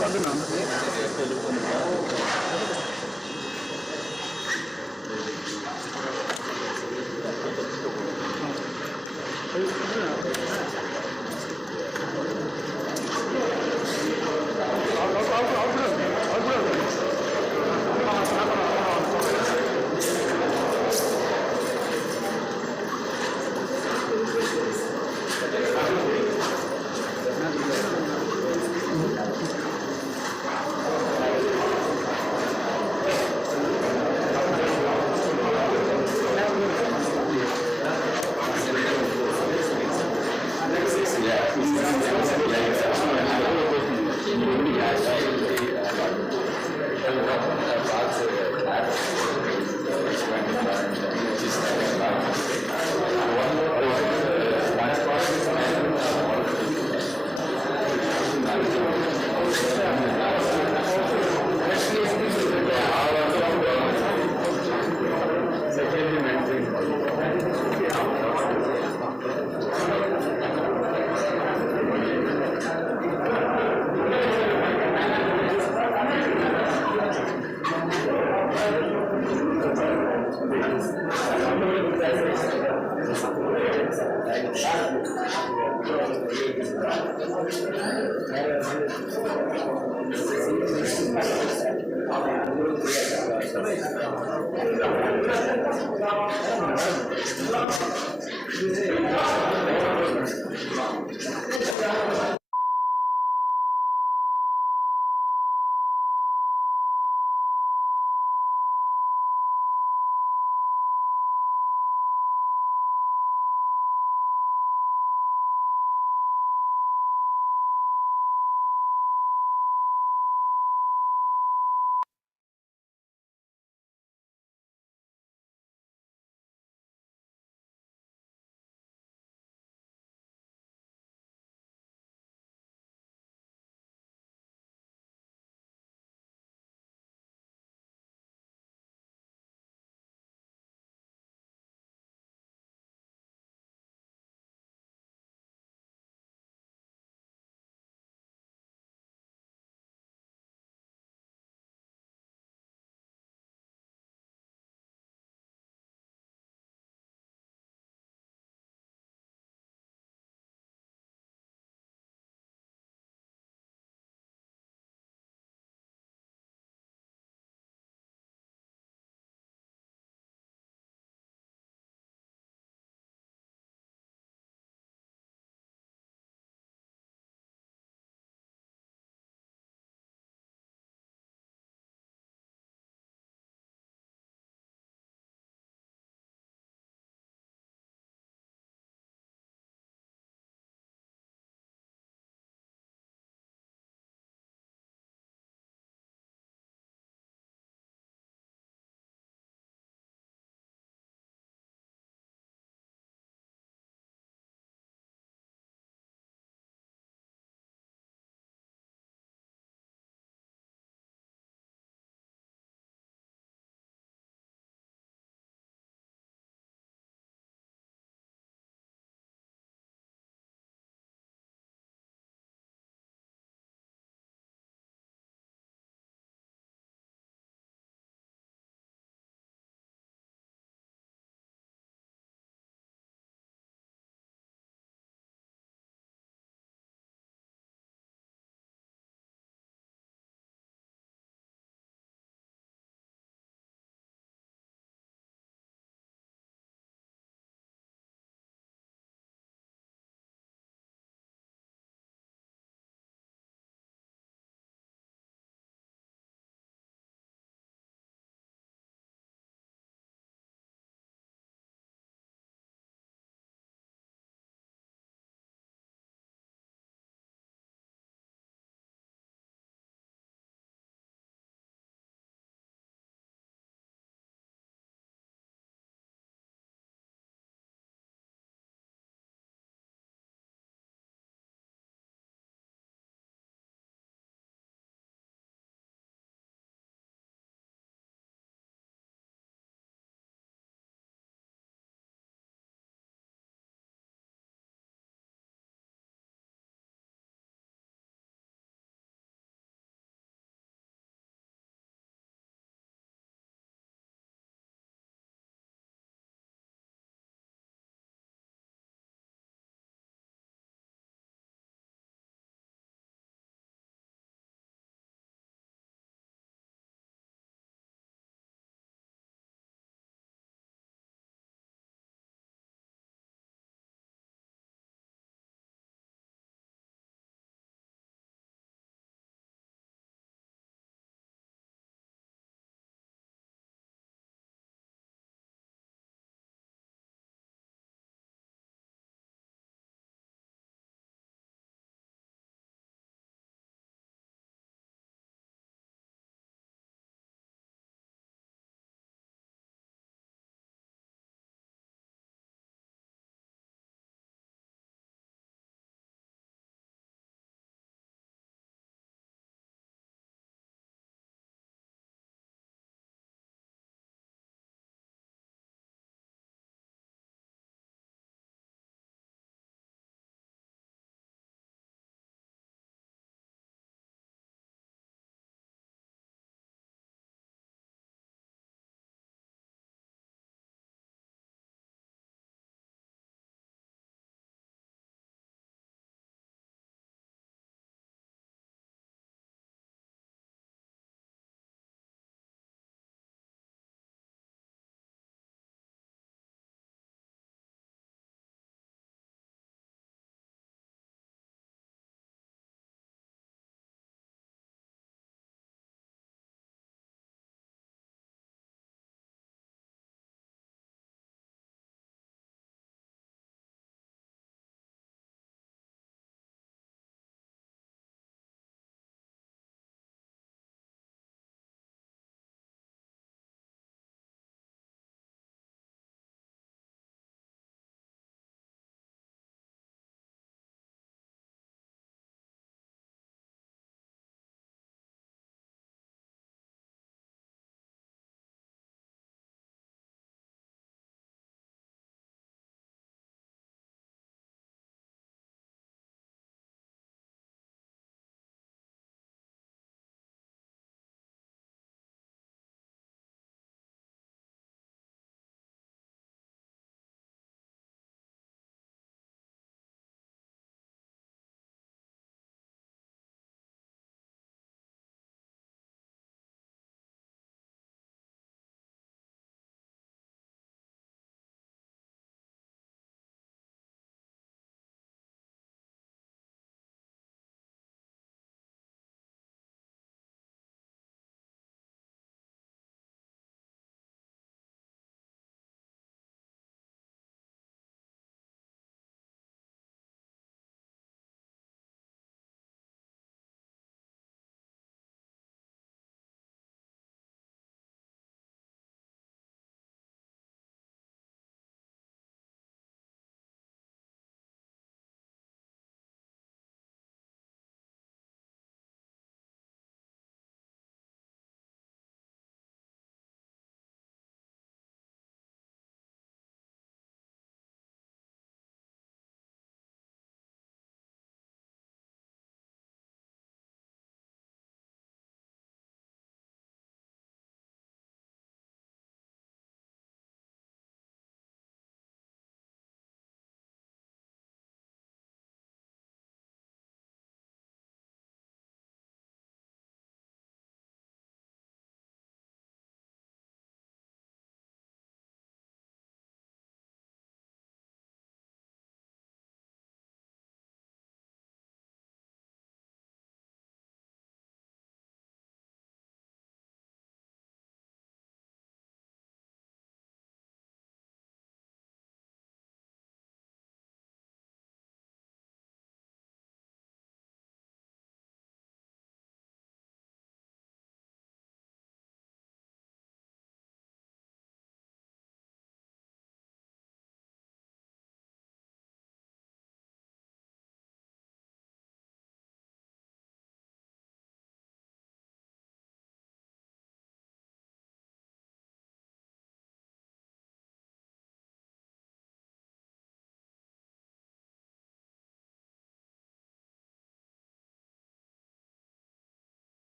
வந்து நான்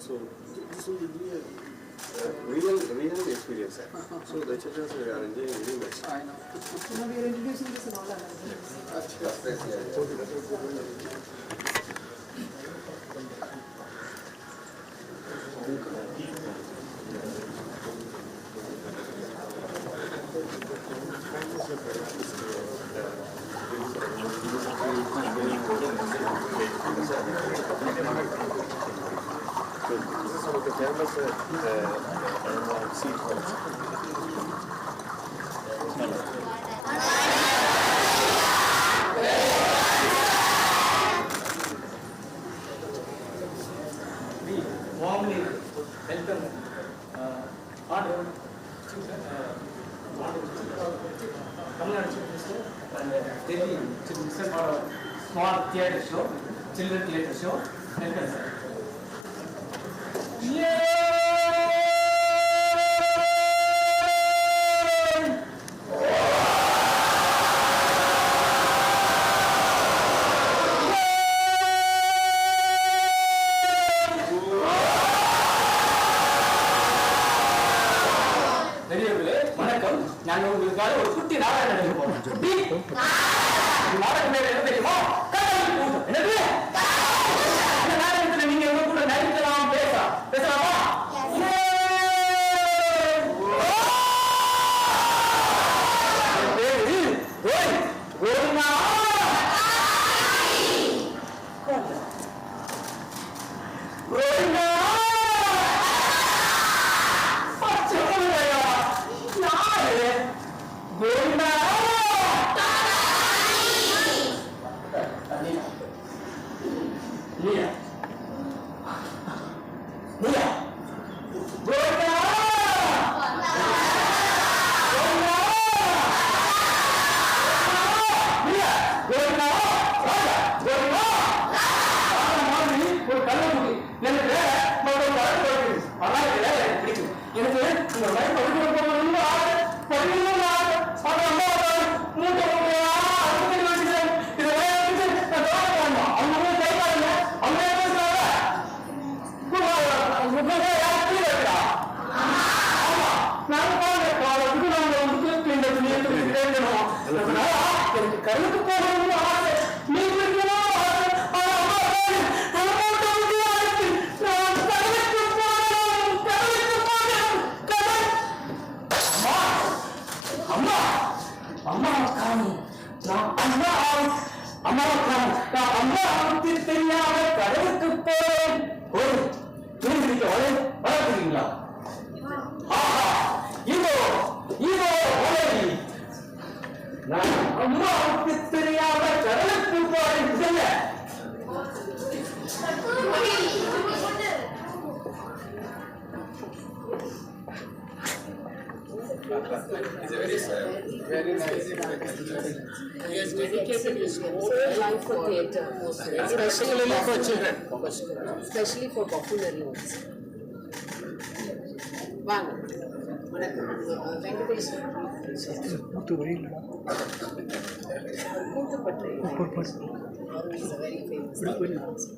So this will be a real experience. So the children are enjoying very much. I know. So we are introducing this in all our So this is one of the famous seed points. We warmly welcome Honorable Tamil Nadu Chief Minister and Delhi Chief Minister for a small theatre show, children theatre show. Welcome, sir. பெரியவர்களே வணக்கம். நான் உங்களுக்காக ஒரு குட்டி நாடகம் நடக்க போறேன். குட்டி நாடகம் பேர் என்ன தெரியுமா? கடவுள் கூட்டம். என்னது? அந்த நாடகத்துல நீங்க உங்க கூட நடிக்கலாம், பேசலாமா? கருத்து போகணும் ஆசை நீ அம்மாவுக்கு தெரியாத கடவுளுக்கு போறேன். வளர்த்துறீங்களா? இதோ இதோ உலகி நான் அம்மாவுக்கு தெரியாத கடலுக்கு போறேன். சொல்ல very nice. He has dedicated his whole life for theatre, especially for children, especially for popular ones. One. Venkatesh. He is a very famous dancer.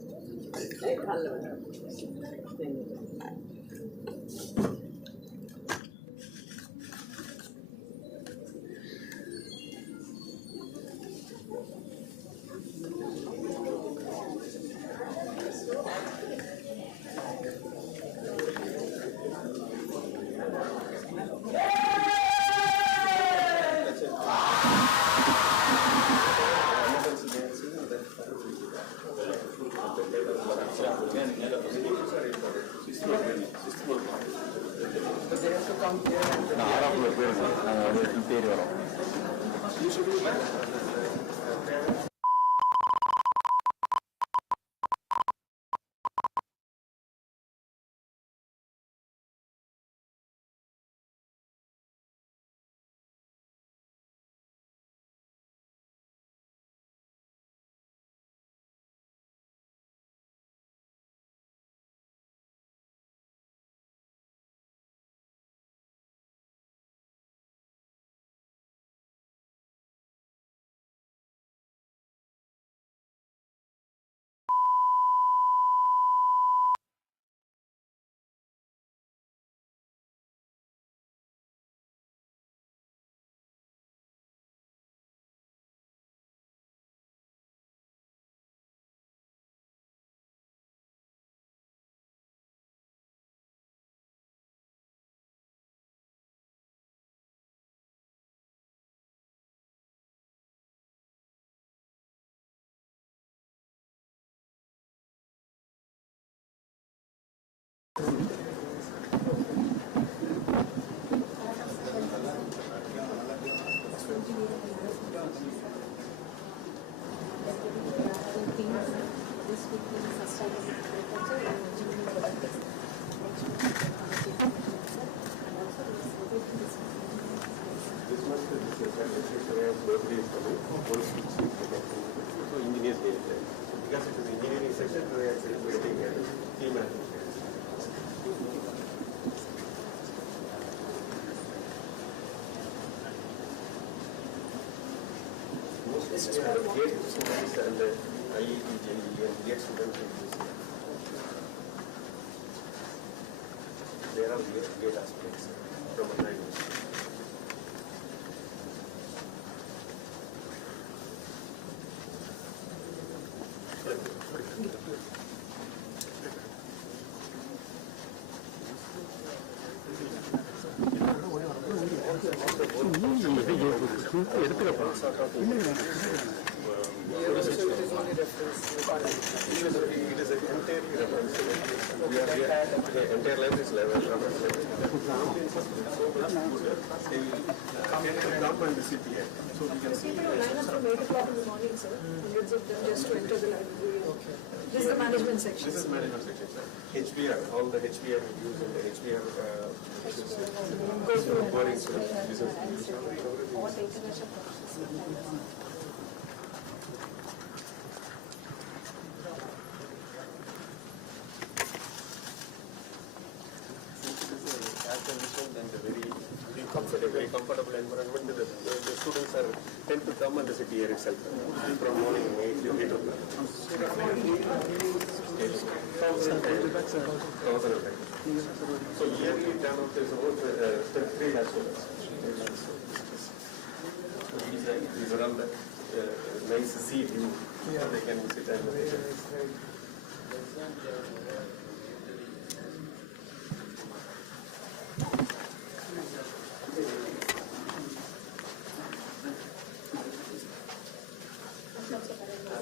பேர் வரும். So engineers need it. Because it is engineering section, they are celebrating team activity. Mostly they are GATE students and IET, JEE and GATE students in this. There are GATE aspects from a language. It is entirely reference. We are the entire life is reference. Document the CPA. So we can see. People will line up from 8 o'clock in the morning, sir. Hundreds of them just to enter the library. Okay. This is the management section. This is management section, sir. HBR, all the HBR we use in the HBR. Boring, sir. This is. What international process? And very comfortable environment. The students tend to come and visit here itself from morning 8 to 8 o'clock. So yearly turnout is about 3 lakh students. These are all the nice sea view. They can sit and visit.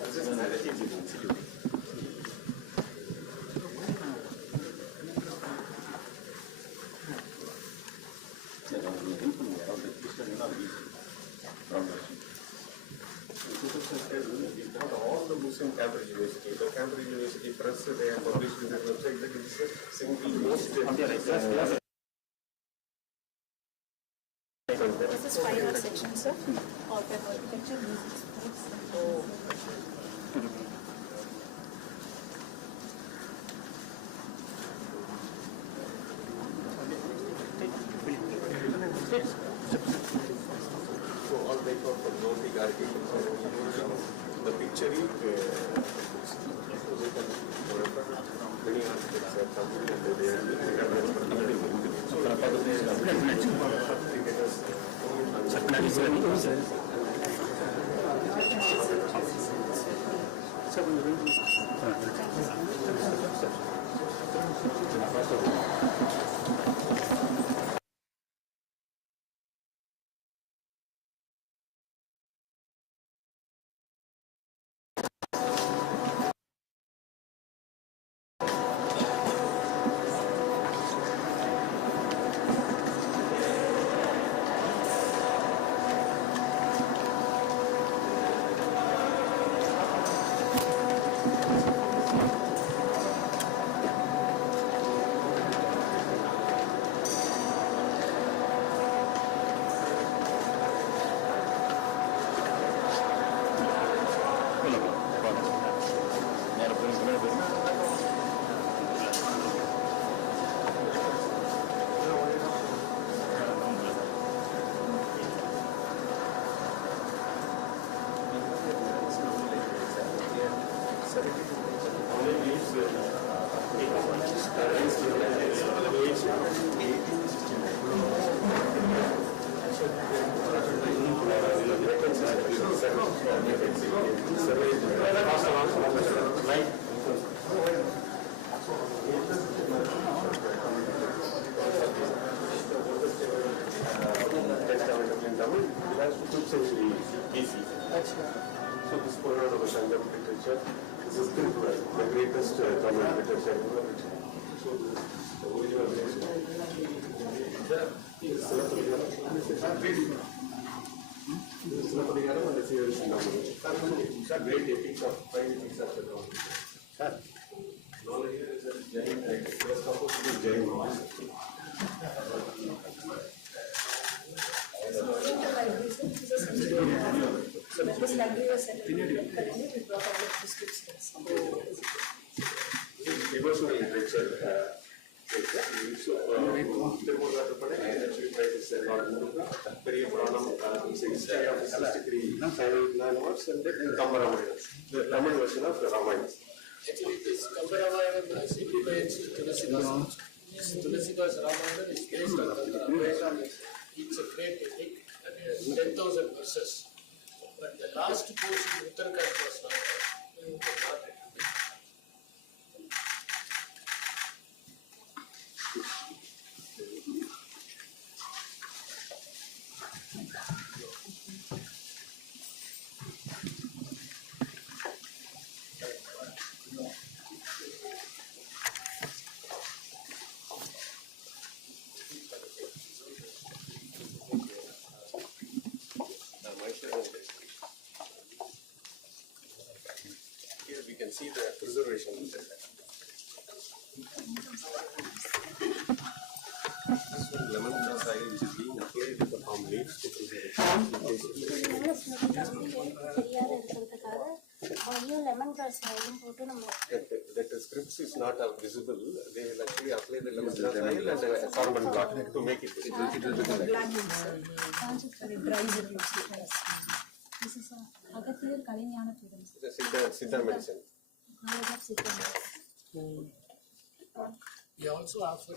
This is an attitude institute. All the books in Cambridge University. The Cambridge University Press, they have published in their website that it is a single most. This is fine art section, sir. Or web architecture, music, sports. Oh. So all they talk from Nordic architecture, the picture is many architects have come and they So this Purana of Sangam literature, this is the greatest Tamil literature. show the original version. This is Silapadikaram and the series number. Great epics of 5 epics of the drama. Knowledge here is that Jain, it was supposed to be Jain monks. So that was library was set up. We brought all of the scripts. Devotional literature. So, actually prices a lot more. Periya Puranam, 63 of 63 words and then the Tamil version of the Ramayana. Actually, this Ramayana is imitates Tulsidas. Tulsidas Ramayana is based on Ramayana. It's a great epic and 10,000 verses. But the last portion, Uttarakhand was not there. Here we can see the preservation. Lemongrass oil which is being applied with the palm leaves to the scripts is not visible. They will actually apply the lemongrass oil and a carbon block to make it visible. It will become like This is a Agathir Kalinyana Pidam. it's a Siddha medicine. Knowledge of Siddha. We also offer a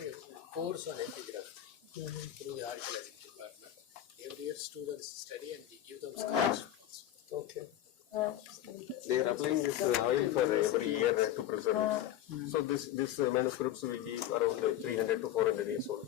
course on epigraph through the archaeological department. Every year students study and we give them scholarships. Okay. They are applying this oil for every year to preserve it. So this manuscripts will be around 300 to 400 years old.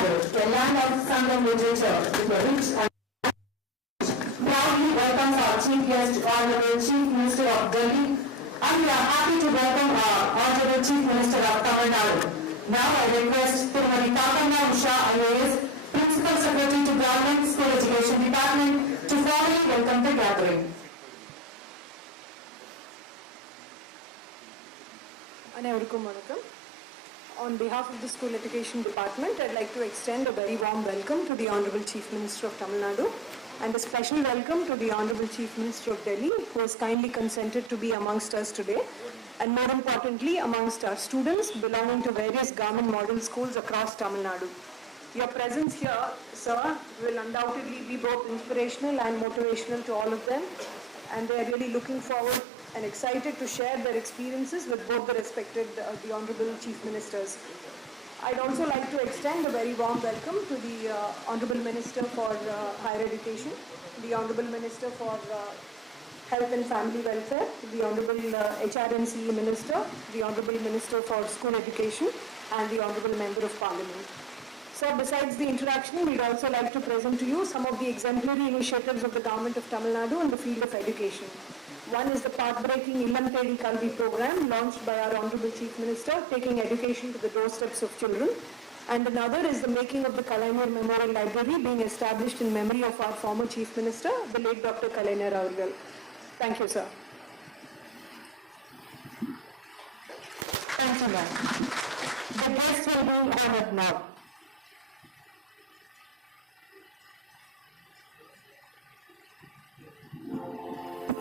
Nadu, a land of Sangam literature with a rich and proudly welcomes our chief guest, Honorable Chief Minister of Delhi, and we are happy to welcome our Honorable Chief Minister of Tamil Nadu. Now I request Tirumati Kakanna Usha IAS, Principal Secretary to Government School Education Department, to formally welcome the gathering. Anevarukkum vanakkam. On behalf of the School Education Department, I'd like to extend a very warm welcome to the Honorable Chief Minister of Tamil Nadu and a special welcome to the Honorable Chief Minister of Delhi, who has kindly consented to be amongst us today, and more importantly, amongst our students belonging to various government model schools across Tamil Nadu. Your presence here, sir, will undoubtedly be both inspirational and motivational to all of them, and they are really looking forward and excited to share their experiences with both the respected, the Honorable Chief Ministers. I'd also like to extend a very warm welcome to the Honorable Minister for Higher Education, the Honorable Minister for Health and Family Welfare, the Honorable HRNCE Minister, the Honorable Minister for School Education, and the Honorable Member of Parliament. So besides the introduction, we'd also like to present to you some of the exemplary initiatives of the Government of Tamil Nadu in the field of education. One is the path-breaking Illam Thedi Kalvi program launched by our Honorable Chief Minister, taking education to the doorsteps of children. And another is the making of the Kalaignar Memorial Library being established in memory of our former Chief Minister, the late Dr. Kalaignar Avargal. Thank you, sir. Thank you, ma'am. The guests will be honored now.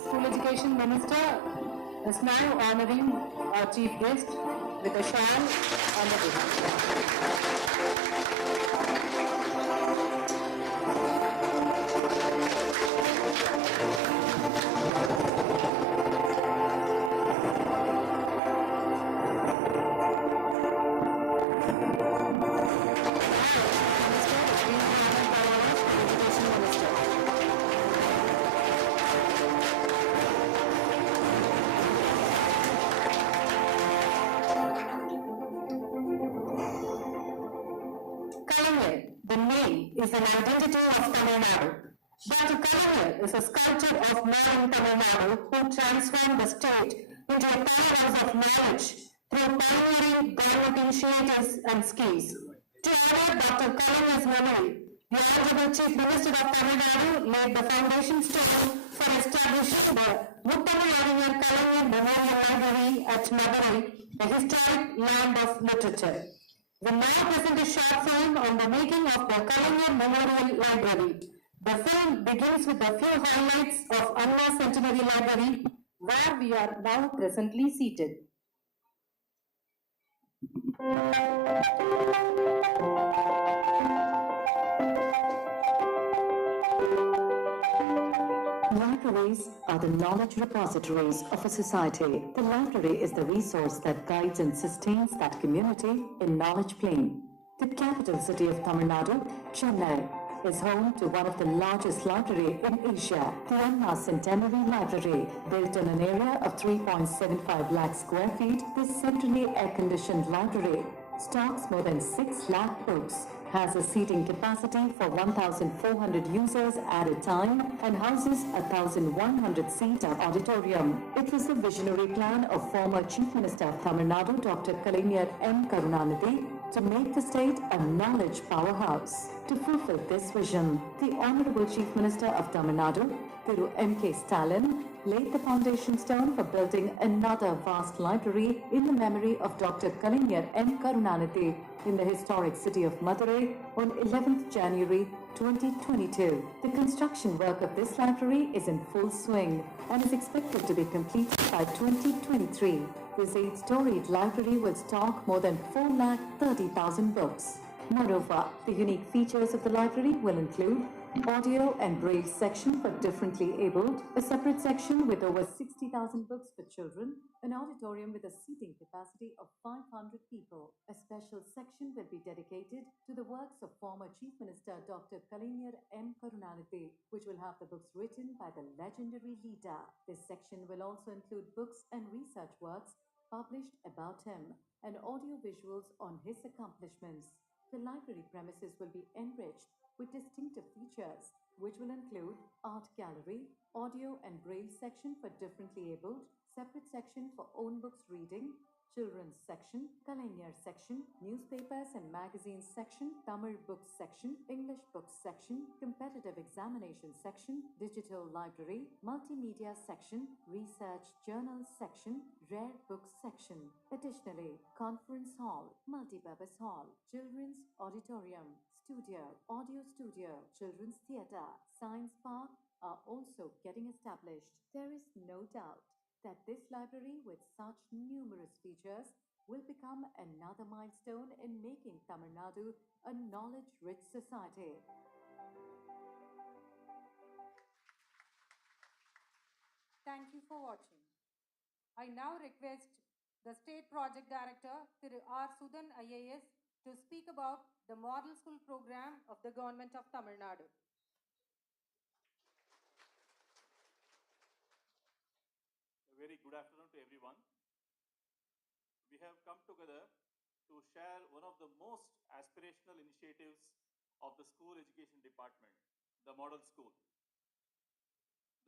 School Education Minister is now honoring our chief guest with a shawl on the the name is an identity of Tamil Nadu. Dr. Kalaignar is a sculptor of modern Tamil Nadu who transformed the state into a powerhouse of knowledge through pioneering government initiatives and schemes. To honor Dr. Kalaignar's memory, the Honorable Chief Minister of Tamil Nadu laid the foundation stone for establishing the Muttamil Kalaignar Memorial Library at Madurai, the historic land of literature. We now present a short film on the making of the Kalaignar Memorial Library. The film begins with a few highlights of Anna Centenary Library, where we are now presently seated. Libraries are the knowledge repositories of a society. The library is the resource that guides and sustains that community in knowledge plane. The capital city of Tamil Nadu, Chennai, is home to one of the largest libraries in Asia, the Anna Centenary Library. Built on an area of 3.75 lakh square feet, this centrally air-conditioned library stocks more than 6 lakh books, has a seating capacity for 1,400 users at a time, and houses a 1,100-seat auditorium. It was a visionary plan of former Chief Minister of Tamil Nadu, Dr. Kalaignar M. Karunanidhi, to make the state a knowledge powerhouse. To fulfill this vision, the Honorable Chief Minister of Tamil Nadu, Thiru M.K. Stalin, laid the foundation stone for building another vast library in the memory of Dr. Kalaignar M. Karunanidhi in the historic city of Madurai on 11th January 2022. The construction work of this library is in full swing and is expected to be completed by 2023. This 8-storied library will stock more than 4,30,000 books. Moreover, the unique features of the library will include audio and braille section for differently abled, a separate section with over 60,000 books for children, an auditorium with a seating capacity of 500 people. A special section will be dedicated to the works of former Chief Minister Dr. Kalaignar M. Karunanidhi, which will have the books written by the legendary leader. This section will also include books and research works published about him and audio visuals on his accomplishments. The library premises will be enriched with distinctive features, which will include art gallery, audio and braille section for differently abled, separate section for own books reading, children's section, Kalainyar section, newspapers and magazines section, Tamil books section, English books section, competitive examination section, digital library, multimedia section, research journals section, rare books section. Additionally, conference hall, multipurpose hall, children's auditorium, studio, audio studio, children's theatre, science park are also getting established. There is no doubt that this library with such numerous features will become another milestone in making Tamil Nadu a knowledge-rich society. Thank you for watching. I now request the State Project Director, Thiru R. Sudan IAS, to speak about the Model School Program of the Government of Tamil Nadu. A very good afternoon to everyone. We have come together to share one of the most aspirational initiatives of the School Education Department, the Model School.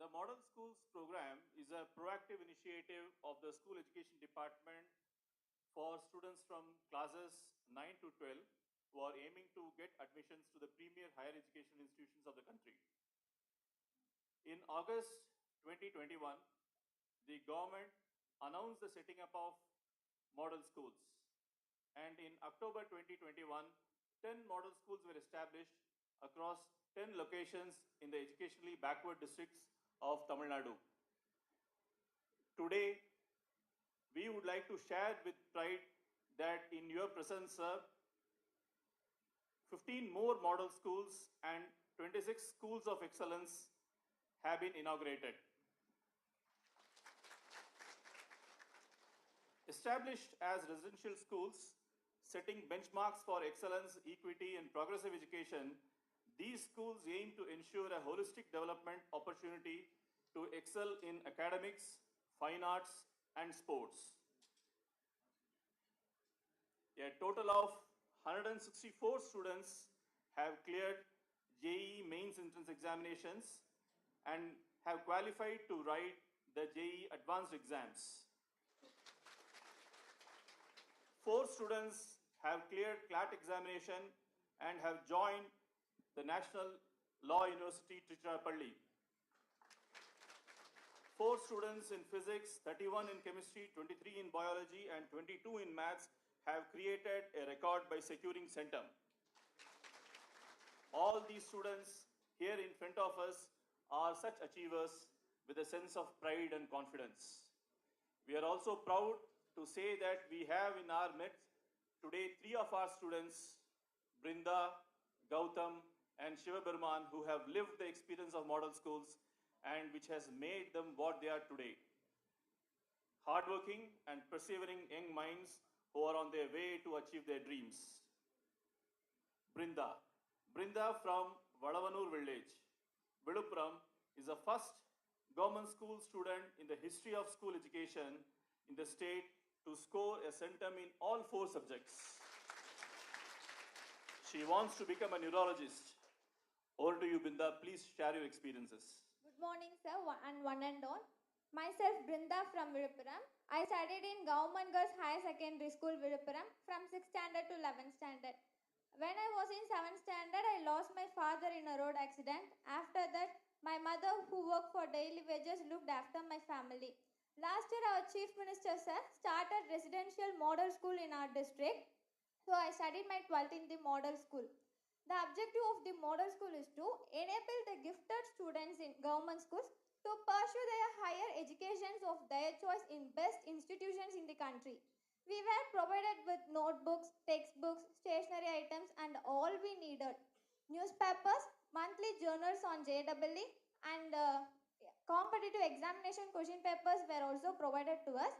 The Model Schools program is a proactive initiative of the School Education Department for students from classes 9 to 12 who are aiming to get admissions to the premier higher education institutions of the country. In August 2021, the government announced the setting up of model schools. And in October 2021, 10 model schools were established across 10 locations in the educationally backward districts of Tamil Nadu. Today, we would like to share with pride that in your presence, sir, 15 more model schools and 26 schools of excellence have been inaugurated. Established as residential schools, setting benchmarks for excellence, equity, and progressive education, these schools aim to ensure a holistic development opportunity to excel in academics, fine arts, and sports. A total of 164 students have cleared JEE mains entrance examinations and have qualified to write the JEE advanced exams. 4 students have cleared CLAT examination and have joined the National Law University, Tiruchirappalli. 4 students in physics, 31 in chemistry, 23 in biology, and 22 in maths have created a record by securing centum. All these students here in front of us are such achievers with a sense of pride and confidence. We are also proud to say that we have in our midst today 3 of our students, Brinda, Gautam, and Shivaburman, who have lived the experience of model schools and which has made them what they are today. Hardworking and persevering young minds who are on their way to achieve their dreams. Brinda. Brinda from Vadavanur village, Viluppuram, is the first government school student in the history of school education in the state to score a centum in all 4 subjects. She wants to become a neurologist. Over to you, Brinda. Please share your experiences. Good morning, sir, and one and all. Myself, Brinda from Viluppuram. I studied in Government Girls Higher Secondary School, Viluppuram, from 6th standard to 11th standard. When I was in 7th standard, I lost my father in a road accident. After that, my mother, who worked for daily wages, looked after my family. Last year, our Chief Minister, sir, started residential model school in our district. So I studied my 12th in the model school. The objective of the model school is to enable the gifted students in government schools to pursue their higher educations of their choice in best institutions in the country. We were provided with notebooks, textbooks, stationery items and all we needed. Newspapers, monthly journals on JEE and competitive examination question papers were also provided to us.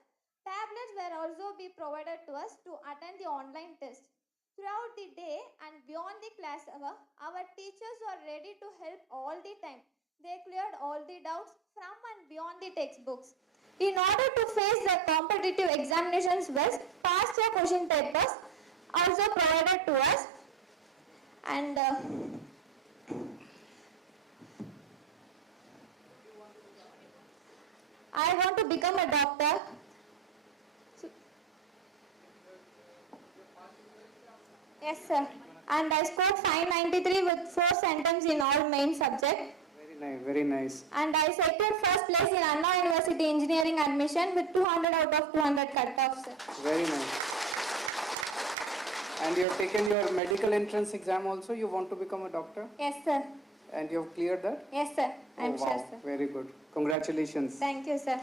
Tablets were also be provided to us to attend the online test. Throughout the day and beyond the class hour, our teachers were ready to help all the time. They cleared all the doubts from and beyond the textbooks. In order to face the competitive examinations well, past year question papers also provided to us. and I want to become a doctor. Yes, sir. And I scored 593 with 4 sentems in all main subjects. Very nice, very nice. And I secured first place in Anna University Engineering admission with 200 out of 200 cut-offs, sir. Very nice. And you have taken your medical entrance exam also? You want to become a doctor? Yes, sir. And you have cleared that? Yes, sir. I'm Oh, sure, wow. sir. Very good. Congratulations. Thank you, sir.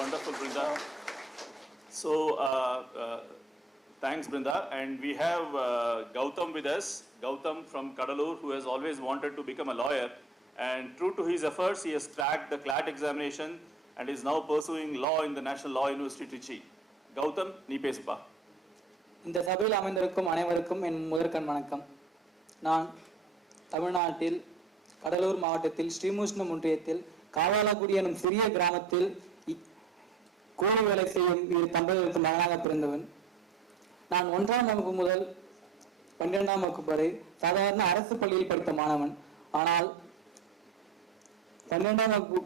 Wonderful, Brinda. So, thanks, Brinda. And we have Gautam with us. Gautam from Kadalur, who has always wanted to become a lawyer. And true to his efforts, he has cracked the CLAT examination and is now pursuing law in the National Law University, Trichy. Gautam, நீ பேசுப்பா. இந்த சபையில் அமைந்திருக்கும் அனைவருக்கும் என் முதற்கண் வணக்கம். நான் தமிழ்நாட்டில் கடலூர் மாவட்டத்தில் ஸ்ரீமுஷ்ணம் ஒன்றியத்தில் காவாலக்குடி எனும் சிறிய கிராமத்தில் கூலி வேலை செய்யும் இரு தம்பதிகளுக்கு மகனாக பிறந்தவன். நான் 1ஆம் வகுப்பு முதல் 12ஆம் வகுப்பு வரை சாதாரண அரசு பள்ளியில் படித்த மாணவன். ஆனால் 12ஆம் வகுப்பு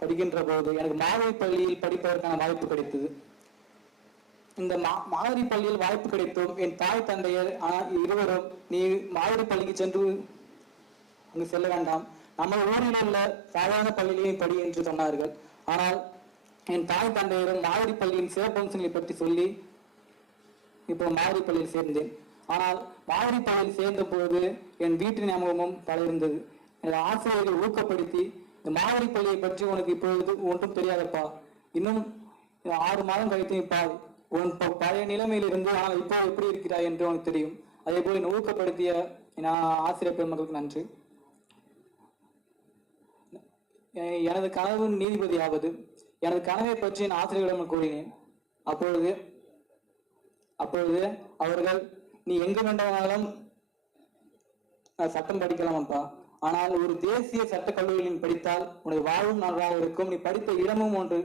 படிக்கின்ற போது எனக்கு மாதிரி பள்ளியில் படிப்பதற்கான வாய்ப்பு கிடைத்தது. இந்த மாதிரி பள்ளியில் வாய்ப்பு கிடைத்தோம். என் தாய் தந்தையர் இருவரும் நீ மாதிரி பள்ளிக்கு சென்று அங்கு செல்ல வேண்டாம், நம்ம ஊரில் உள்ள சாதாரண பள்ளியிலேயே படி என்று சொன்னார்கள். ஆனால் என் தாய் தந்தையரும் மாதிரி பள்ளியின் சிறப்பம்சங்களை பற்றி சொல்லி இப்போ மாதிரி பள்ளியில் சேர்ந்தேன். ஆனால் மாதிரி பள்ளியில் சேர்ந்த போது என் வீட்டு ஞாபகமும் பல இருந்தது. எனது ஆசிரியர்கள் ஊக்கப்படுத்தி இந்த மாதிரி பள்ளியை பற்றி உனக்கு இப்பொழுது ஒன்றும் தெரியாதப்பா, இன்னும் 6 மாதம் கழித்து பார், உன் பழைய நிலைமையில் இருந்து ஆனால் இப்போ எப்படி இருக்கிறாய் என்று உனக்கு தெரியும். அதே போல் என்னை ஊக்கப்படுத்திய ஆசிரியர் பெருமக்களுக்கு நன்றி. எனது கனவு நீதிபதியாவது. எனது கனவை பற்றி என் ஆசிரியர்களிடம் கூறினேன். அப்பொழுது அவர்கள் நீ எங்க வேண்டாலும் சட்டம் படிக்கலாம் அப்பா, ஆனால் ஒரு தேசிய சட்ட கல்லூரியில் படித்தால் உனது வாழ்வும் நன்றாக இருக்கும், நீ படித்த இடமும் ஒன்று,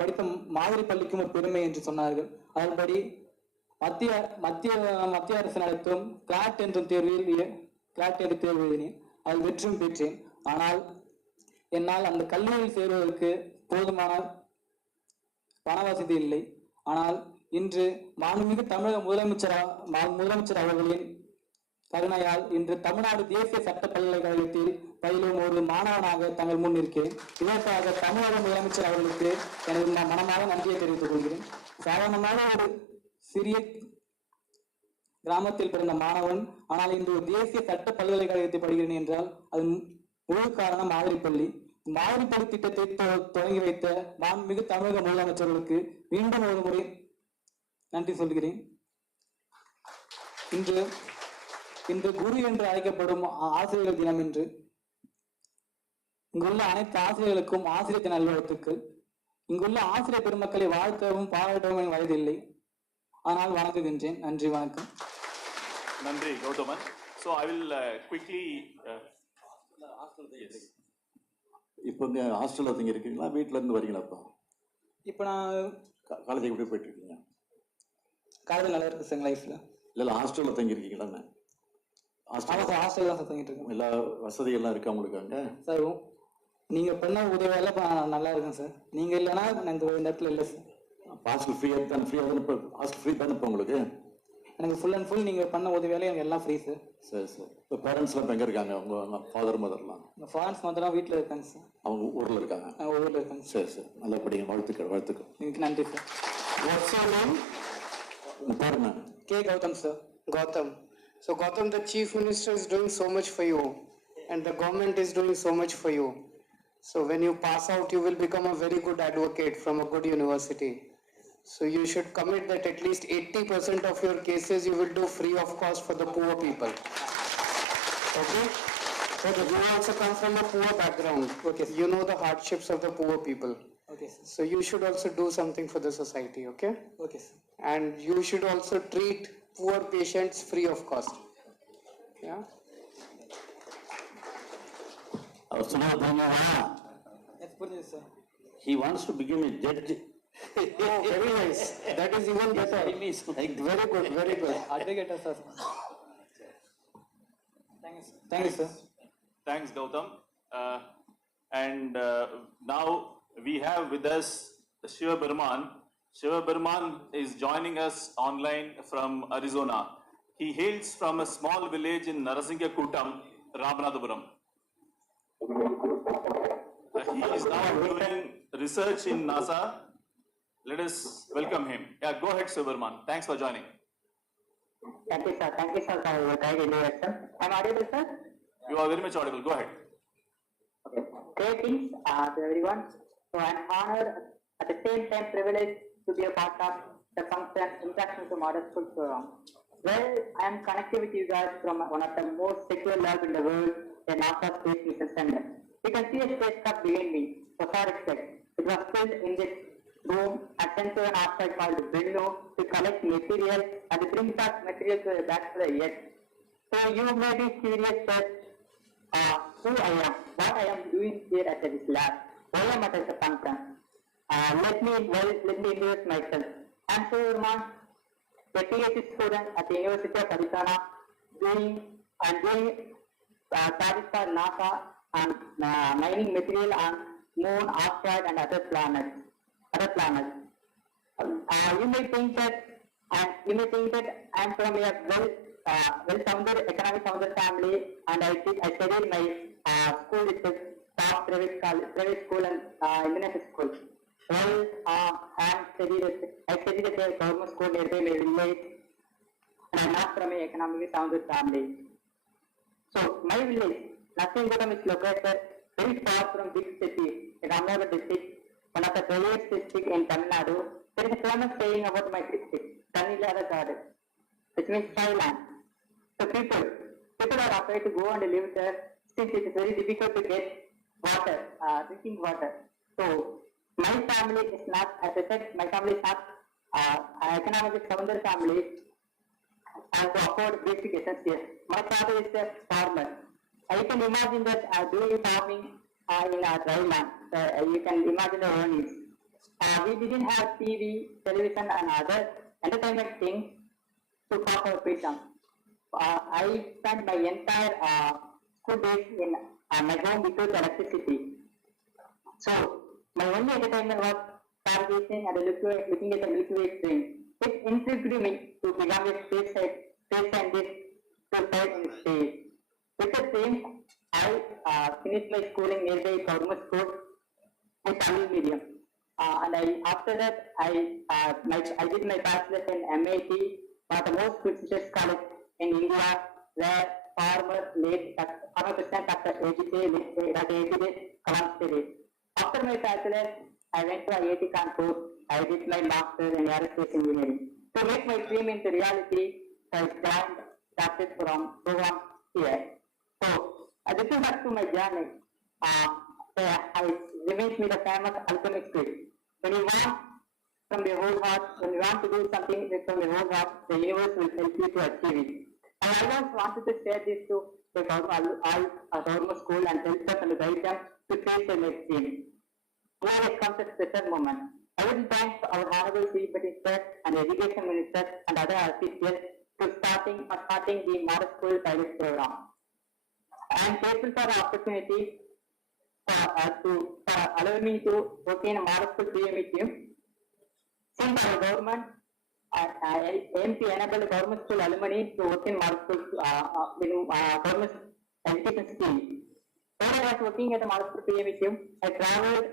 படித்த மாதிரி பள்ளிக்கும் ஒரு பெருமை என்று சொன்னார்கள். அதன்படி மத்திய அரசு நடத்தும் கிளாட் என்ற தேர்வு எழுதினேன். அதில் வெற்றியும் பெற்றேன். ஆனால் என்னால் அந்த கல்லூரியில் சேருவதற்கு போதுமான பண வசதி இல்லை. ஆனால் இன்று மாண்புமிகு தமிழக முதலமைச்சர் அவர்களின் கருணையால் இன்று தமிழ்நாடு தேசிய சட்ட பல்கலைக்கழகத்தில் பயிலும் ஒரு மாணவனாக தங்கள் முன் இருக்கிறேன். இதற்காக தமிழக முதலமைச்சர் அவர்களுக்கு எனது மனமாக நன்றியை தெரிவித்துக் கொள்கிறேன். சாதாரணமாக ஒரு சிறிய கிராமத்தில் பிறந்த மாணவன், ஆனால் இன்று ஒரு தேசிய சட்ட பல்கலைக்கழகத்தில் படுகிறேன் என்றால் அது முழு காரணம் மாதிரி பள்ளி. மாதிரி பள்ளி திட்டத்தை தொடங்கி வைத்த மாண்புமிகு தமிழக முதலமைச்சர்களுக்கு மீண்டும் ஒரு முறை நன்றி சொல்கிறேன். இன்று குரு என்று அழைக்கப்படும் ஆசிரியர்கள் தினம். என்று இங்குள்ள அனைத்து ஆசிரியர்களுக்கும் ஆசிரியர் தின நல்வாழ்த்துக்கள். இங்குள்ள ஆசிரியர் பெருமக்களை வாழ்த்தவும் பாராட்டவும் என் வயதில்லை, ஆனால் வணங்குகின்றேன். நன்றி, வணக்கம். நன்றி Gowthaman. So I will quickly இப்போ இங்கே ஹாஸ்டலில் தங்கி இருக்கீங்களா, வீட்டில் இருந்து வரீங்களாப்பா? இப்போ நான் காலேஜுக்கு எப்படி போயிட்டு இருக்கீங்க? காலேஜ் நல்லா இருக்கு சார் லைஃப்ல. இல்லை ஹாஸ்டலில் தங்கி இருக்கீங்களாண்ணே? ஹாஸ்டல் தான் சார் தங்கிட்டு இருக்கேன். எல்லா வசதிகள்லாம் இருக்கா உங்களுக்கு அங்கே? சார் நீங்க பண்ண உதவியெல்லாம் நல்லா இருக்கும் சார். நீங்க இல்லைன்னா நான் இந்த இடத்துல இல்லை சார். ஹாஸ்டல் ஃப்ரீயாக தானே? ஃப்ரீயாக தானே இப்போ ஹாஸ்டல் ஃப்ரீ தானே இப்போ உங்களுக்கு? எனக்கு ஃபுல் அண்ட் ஃபுல் நீங்கள் பண்ண உதவியாலே எனக்கு எல்லாம் ஃப்ரீ சார். சரி சார். இப்போ பேரண்ட்ஸ்லாம் இப்போ எங்கே இருக்காங்க? உங்கள் ஃபாதர் மதர்லாம்? உங்கள் ஃபாதர்ஸ் மதர்லாம் வீட்டில் இருக்காங்க சார். அவங்க ஊரில் இருக்காங்க? ஊரில் இருக்காங்க. சரி சார், நல்லா படிங்க. வாழ்த்துக்கள். எனக்கு நன்றி சார். What's your name? உங்கள் பேர் என்ன? K Gautam sir. Gautam. So Gautam, the Chief Minister is doing so much for you and the government is doing so much for you. So when you pass out, you will become a very good advocate from a good university. So you should commit that at least 80% of your cases you will do free of cost for the poor people. Okay? So you also come from a poor background. Okay. You know the hardships of the poor people. Okay sir. So you should also do something for the society, okay? Okay sir. And you should also treat poor patients free of cost. Yeah? அவர் சொன்னா Yes, புரியுது sir. he wants to become a judge. Oh, very nice. That is even better. Very good, very good. அட்வொகேட்டா sir. Thank you, sir. Thanks, Gautam. And now we have with us Shiva Burman. Shiva Burman is joining us online from Arizona. He hails from a small village in Narasingakutam, Ramanathapuram. He is now doing research in NASA. Let us welcome him. Yeah, go ahead, Shiva Burman. Thanks for joining. Thank you, sir. Thank you, sir, for your kind introduction. I'm audible, sir? You are very much audible. Go ahead. Okay. Greetings to everyone. So I'm honored, at the same time privileged to be a part of the function Introduction to Model School program. Well, I am connected with you guys from one of the most secure labs in the world, the NASA Space Mission Center. You can see a spacecraft behind me, so far expect. It was filled in this room and sent to an asteroid called Brillo to collect material and bring that material back to the Earth. So you may be curious that who I am, what I am doing here at this lab, why am I as a function. Let me introduce myself. I'm Surman, a PhD student at the University of Arizona, doing studies for NASA and mining material on Moon, asteroid, and other planets. You may think that I'm from a well-founded economic founder family, and I studied my school is a top private school and international school. Well, I studied at a government school nearby my village, and I'm not from an economically founded family. So my village, Nasinguram, is located very far from big city, Ramanathapuram district, one of the biggest district in Tamil Nadu. There is a famous saying about my district, Tannilada Garden, which means dry land. So people are afraid to go and live there since it is very difficult to get water, drinking water. So my family is not, as I said, my family is not economically founder family and to afford basic essentials. My father is a farmer. You can imagine that doing farming in a dry land. You can imagine the earnings. We didn't have TV, television, and other entertainment things to pass our free time. I spent my entire school days in my home without electricity. So my only entertainment was stargazing and looking at the Milky Way train. It intrigued me to become a space scientist to study in space. With the same, I finished my schooling nearby government school in Tamil medium. After that, I did my bachelor's in MIT, one of the most prestigious college in India, where former President Dr. APJ Kalam studied. After my bachelor's, I went to IIT Kanpur. I did my master's in aerospace engineering. To make my dream into reality, I joined doctorate program here. So this is up to my journey. I remains me the famous alchemist spirit. When you want from your whole heart, when you want to do something from your whole heart, the universe will help you to achieve it. And I always wanted to share this to the government school and help them and guide them to face their next dream. Now it comes a special moment. I would thank our Honorable Chief Minister and Education Minister and other officials to starting the Model School pilot program. I am grateful for the opportunity to allow me to work in a Model School PME team. Since our government, I aim to enable the government school alumni to work in Model School government education scheme. When I was working at the Model School PME team, I traveled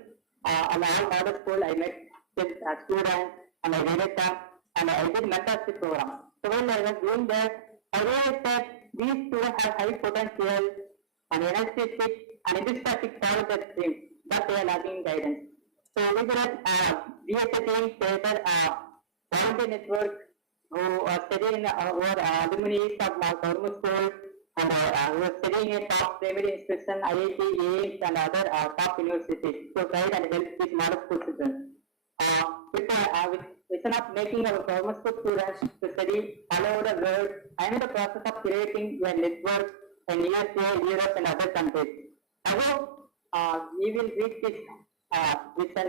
on all Model School. I met with students and I read them and I did mentorship program. So when I was doing that, I realized that these students have high potential and energetic and enthusiastic talent at stream, but they are lacking guidance. So we got DSA team created a volunteer network who are studying our alumni of government school and who are studying in top primary institution, IIT, AIMS and other top universities to guide and help these Model School students. With vision of making our government school students to study all over the world, I am in the process of creating a network in USA, Europe and other countries. I hope we will reach this vision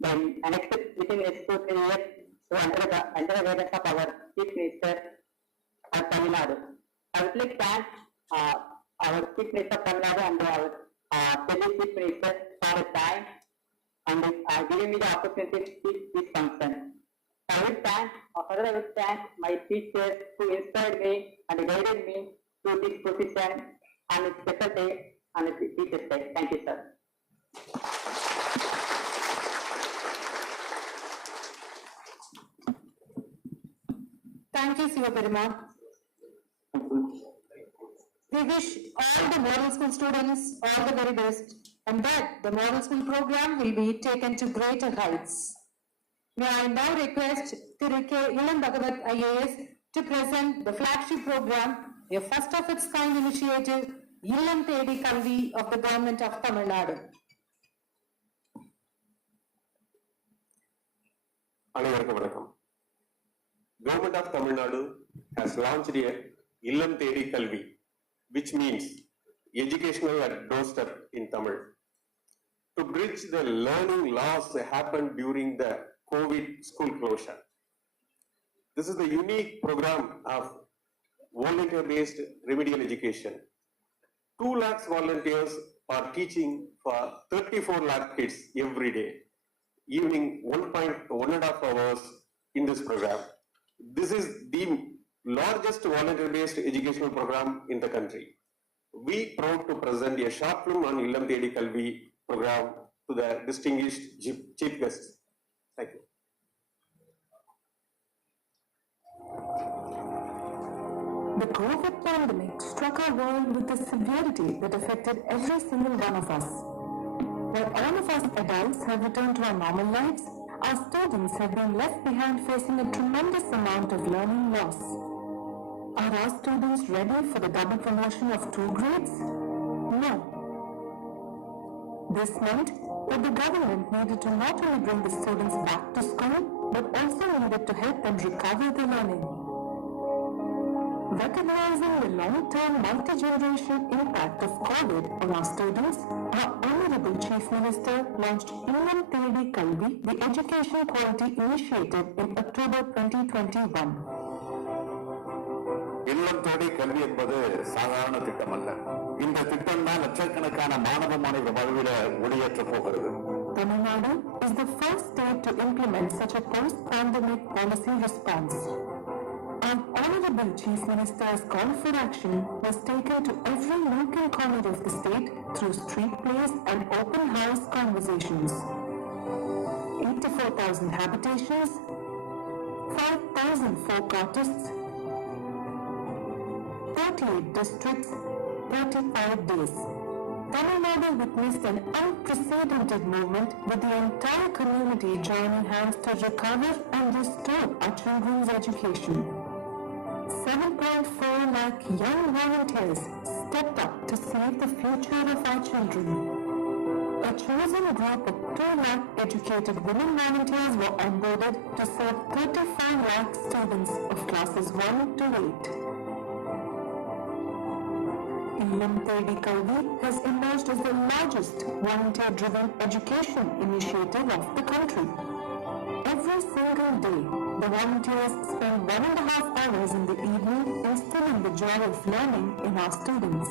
within next 2-3 years under the guidance of our Chief Minister of Tamil Nadu. I would like to thank our Chief Minister Tamil Nadu and our Delhi Chief Minister for the time and giving me the opportunity to speak this function. I will thank my teachers who inspired me and guided me to this position on a special day on a Teachers' Day. Thank you, sir. Thank you, Sivaparima. We wish all the model school students all the very best and that the model school program will be taken to greater heights. May I now request Tirike Ilan Bhagavat IAS to present the flagship program, a first of its kind initiative, Illam Thedi Kalvi of the Government of Tamil Nadu. அனைவருக்கும் வணக்கம். Government of Tamil Nadu has launched a Illam Thedi Kalvi, which means educational at doorstep in Tamil. To bridge the learning loss that happened during the COVID school closure. This is the unique program of volunteer-based remedial education. 2 lakhs volunteers are teaching for 34 lakh kids every day, evening 1.5 hours in this program. This is the largest volunteer-based educational program in the country. We proud to present a short film on Illam Thedi Kalvi program to the distinguished chief guests. Thank you. The COVID pandemic struck our world with a severity that affected every single one of us. While all of us adults have returned to our normal lives, our students have been left behind facing a tremendous amount of learning loss. Are our students ready for the double promotion of 2 grades? No. This meant that the government needed to not only bring the students back to school, but also needed to help them recover their learning. Recognizing the long-term multi-generation impact of COVID on our students, our Honorable Chief Minister launched Illam Thedi Kalvi, the Education Quality Initiative in October 2021. இல்லம் தேடி கல்வி என்பது சாதாரண திட்டம் அல்ல. இந்த திட்டம் தான் லட்சக்கணக்கான மாணவ மாணவியர் வாழ்வில ஒளியேற்றப் போகிறது. Tamil Nadu is the first state to implement such a post-pandemic policy response. An Honorable Chief Minister's call for action was taken to every nook and corner of the state through street plays and open house conversations. 84,000 habitations, 5,000 folk artists, 38 districts, 35 days. Tamil Nadu witnessed an unprecedented movement with the entire community joining hands to recover and restore our children's education. 7.4 lakh young volunteers stepped up to save the future of our children. A chosen group of 2 lakh educated women volunteers were onboarded to serve 35 lakh students of classes 1 to 8. Illam Thedi Kalvi has emerged as the largest volunteer-driven education initiative of the country. Every single day, the volunteers spend 1.5 hours in the evening instilling the joy of learning in our students.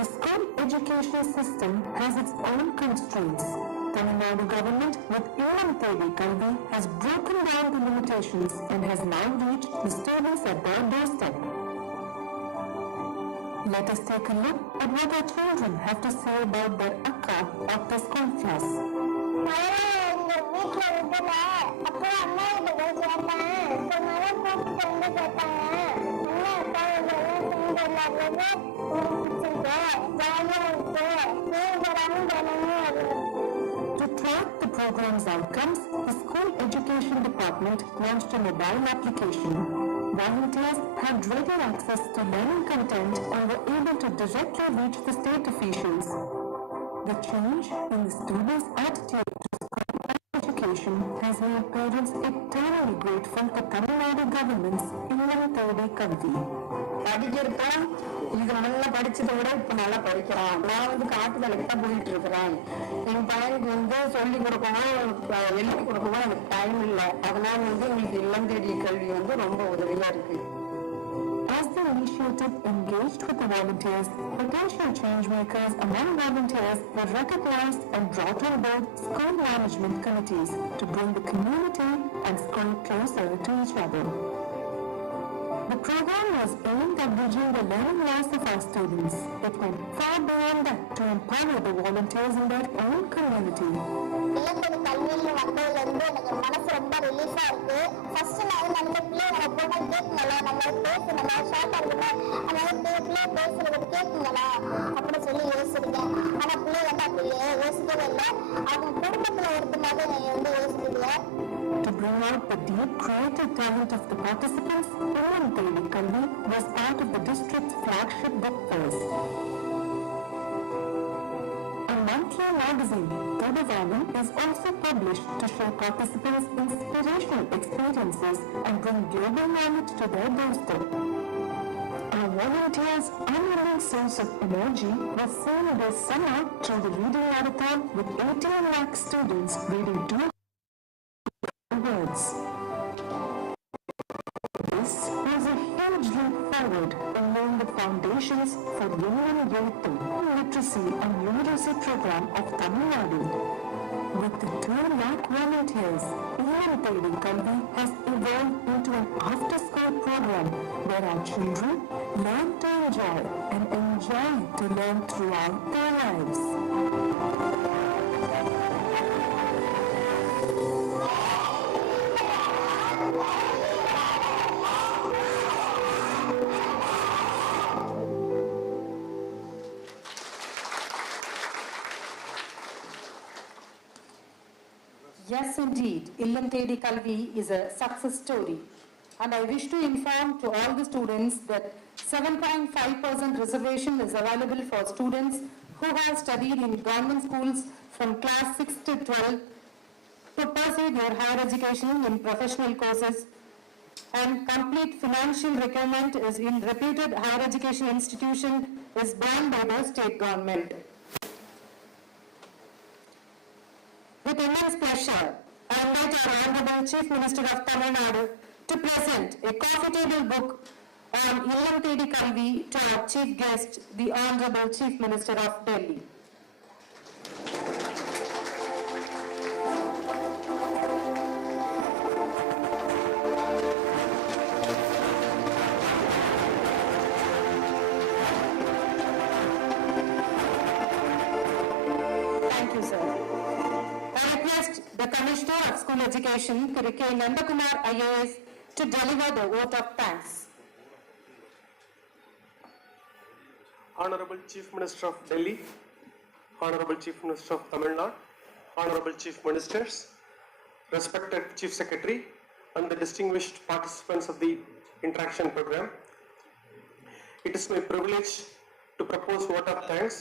The school education system has its own constraints. Tamil Nadu government with Illam Thedi Kalvi has broken down the limitations and has now reached the students at their doorstep. Let us take a look at what our children have to say about their akka of the school class. To track the program's outcomes, the school education department launched a mobile application. Volunteers had ready access to learning content and were able to directly reach the state officials. The change in the students' attitude to school education education has made parents eternally grateful to Tamil Nadu government's Illam Thedi Kalvi. படிக்கிறப்ப இது நல்லா படிச்சதை விட இப்ப நல்லா படிக்கிறான். நான் வந்து காட்டு வேலைக்கு தான் போயிட்டு இருக்கிறேன். என் பையனுக்கு வந்து சொல்லி கொடுக்கவும் எழுதி கொடுக்கவும் எனக்கு டைம் இல்லை. அதனால வந்து உங்களுக்கு இல்லம் தேடி கல்வி வந்து ரொம்ப உதவியா இருக்கு. As the initiative engaged with the volunteers, potential change makers among volunteers were recognized and brought on board school management committees to bring the community and school closer to each other. The program was aimed at bridging the learning loss of our students. It went far beyond that to empower the volunteers in their own community. இல்லத்தோட கல்வியில் வந்ததுலேருந்து எனக்கு மனசு ரொம்ப ரிலீஃபாக இருக்கு. First நான் நம்ம பிள்ளைங்களை போட கேட்குங்களா, நம்ம பேசணுங்களா, ஷார்ட்டாக இருக்குன்னா அதனால பிள்ளை பேசுறது கேட்குங்களா அப்படின்னு சொல்லி யோசிச்சிருக்கேன். ஆனால் பிள்ளை வந்து அப்படி யோசிக்கவே இல்லை. அவங்க குடும்பத்தில் ஒருத்தமாக வந்து யோசிச்சிருக்கேன். To bring out the deep creative talent of the participants, Illam Thedi Kalvi was part of the district's flagship book fairs. A monthly magazine, Thodivalam, is also published to show participants inspirational experiences and bring global knowledge to their doorstep. Our volunteers' unending source of energy was seen this summer through the reading marathon with 18 lakh students reading 2 words. This was a huge leap forward in laying the foundations for Union Youth Literacy and Numeracy program of Tamil Nadu. With the 2 lakh volunteers, Illam Thedi Kalvi has evolved into an after-school program where our children learn to enjoy and enjoy to learn throughout their lives. Yes, indeed, Illam Thedi Kalvi is a success story. And I wish to inform to all the students that 7.5% reservation is available for students who have studied in government schools from class 6 to 12 to pursue their higher education in professional courses, and complete financial requirement is in reputed higher education institution is borne by the state government. With immense pleasure, I invite our Honorable Chief Minister of Tamil Nadu to present a coffee table book on Illam Thedi Kalvi to our chief guest, the Honorable Chief Minister of Delhi. Thank you, sir. I request the Commissioner of School Education, K. Nandakumar IAS, to deliver the vote of thanks. Honorable Chief Minister of Delhi, Honorable Chief Minister of Tamil Nadu, Honorable Chief Ministers, respected Chief Secretary, and the distinguished participants of the interaction program. It is my privilege to propose vote of thanks.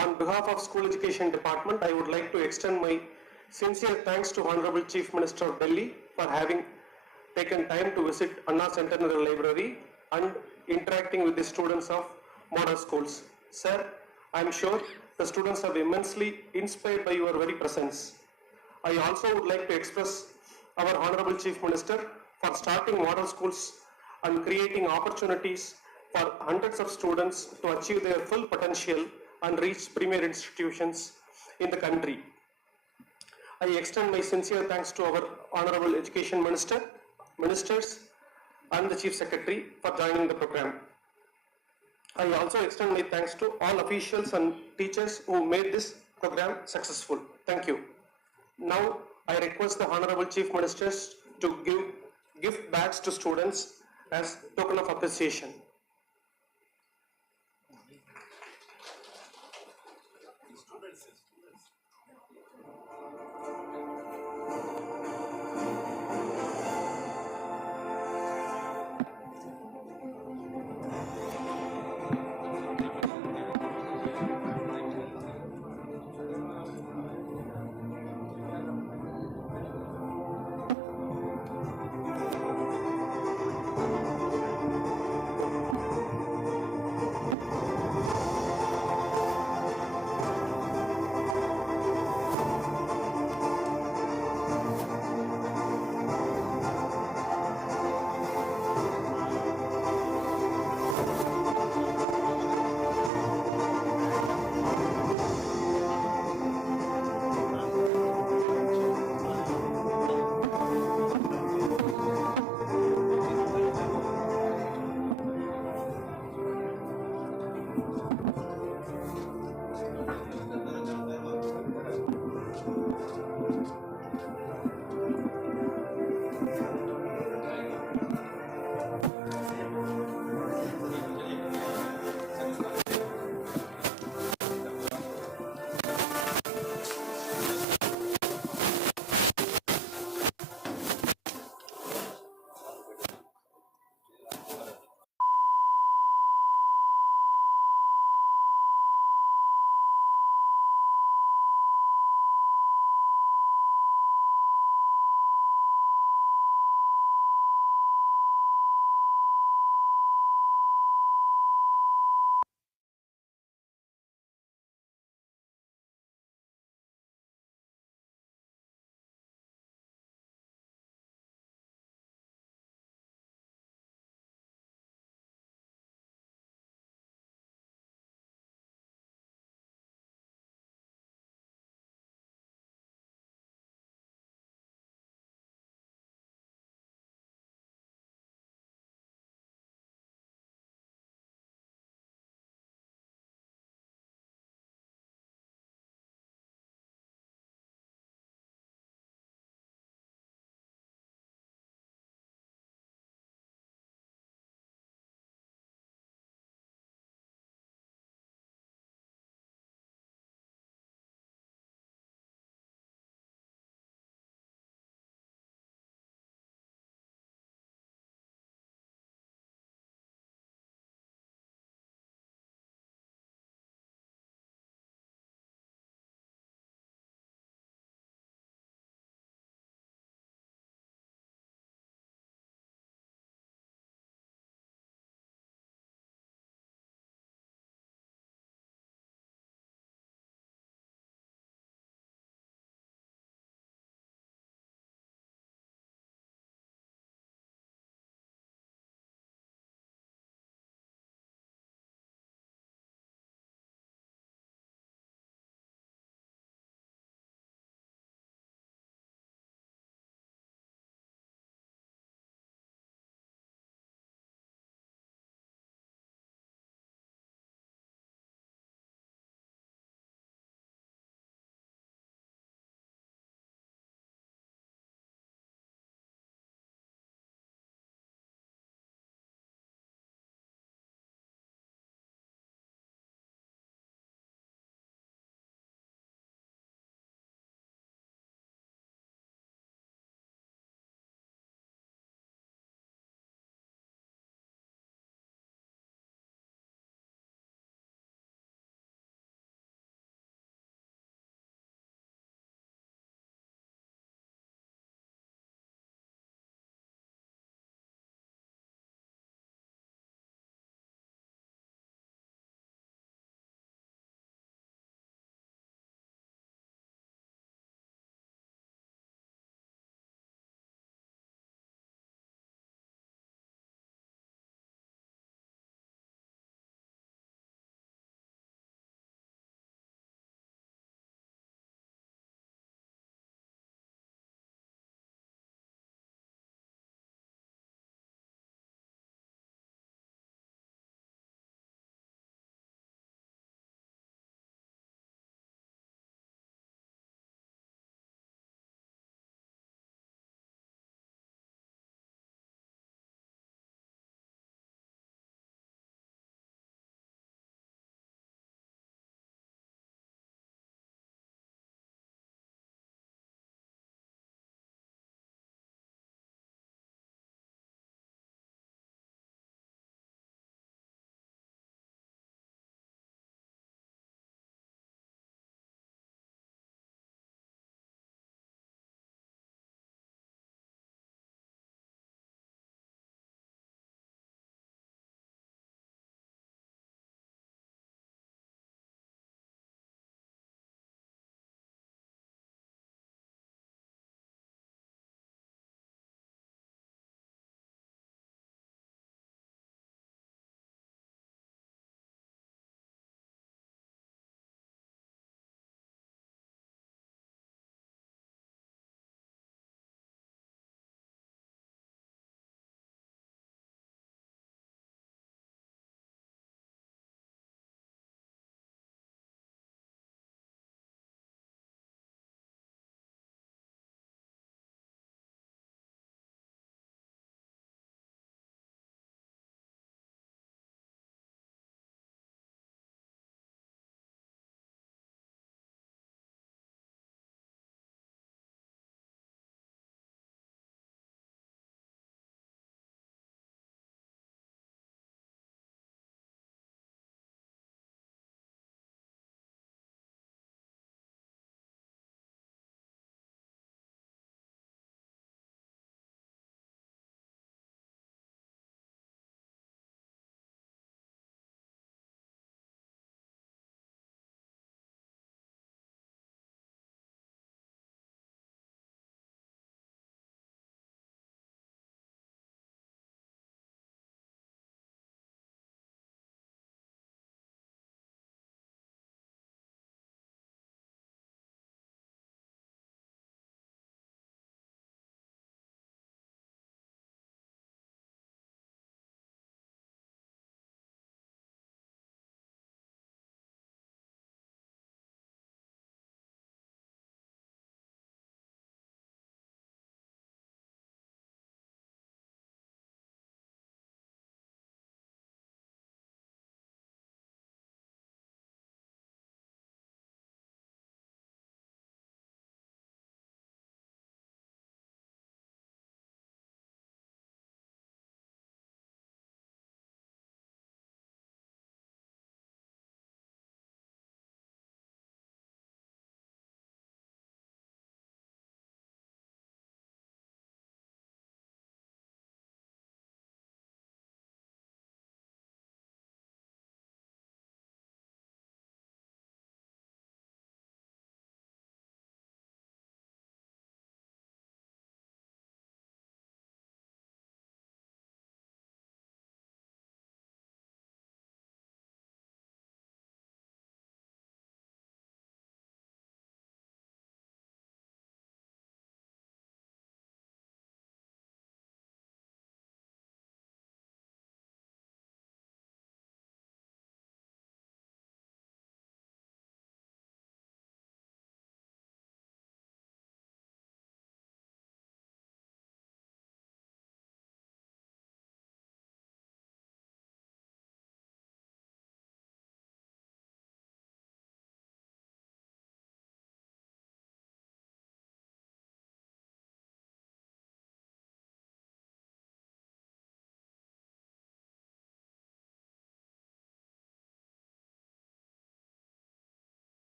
On behalf of School Education Department, I would like to extend my sincere thanks to Honorable Chief Minister of Delhi for having taken time to visit Anna Centenary Library and interacting with the students of model schools. Sir, I am sure the students are immensely inspired by your very presence. I also would like to express our Honorable Chief Minister for starting model schools and creating opportunities for hundreds of students to achieve their full potential and reach premier institutions in the country. I extend my sincere thanks to our Honorable Education Ministers and the Chief Secretary for joining the program. I also extend my thanks to all officials and teachers who made this program successful. Thank you. Now I request the Honorable Chief Ministers to give gift bags to students as token of appreciation. Thank you.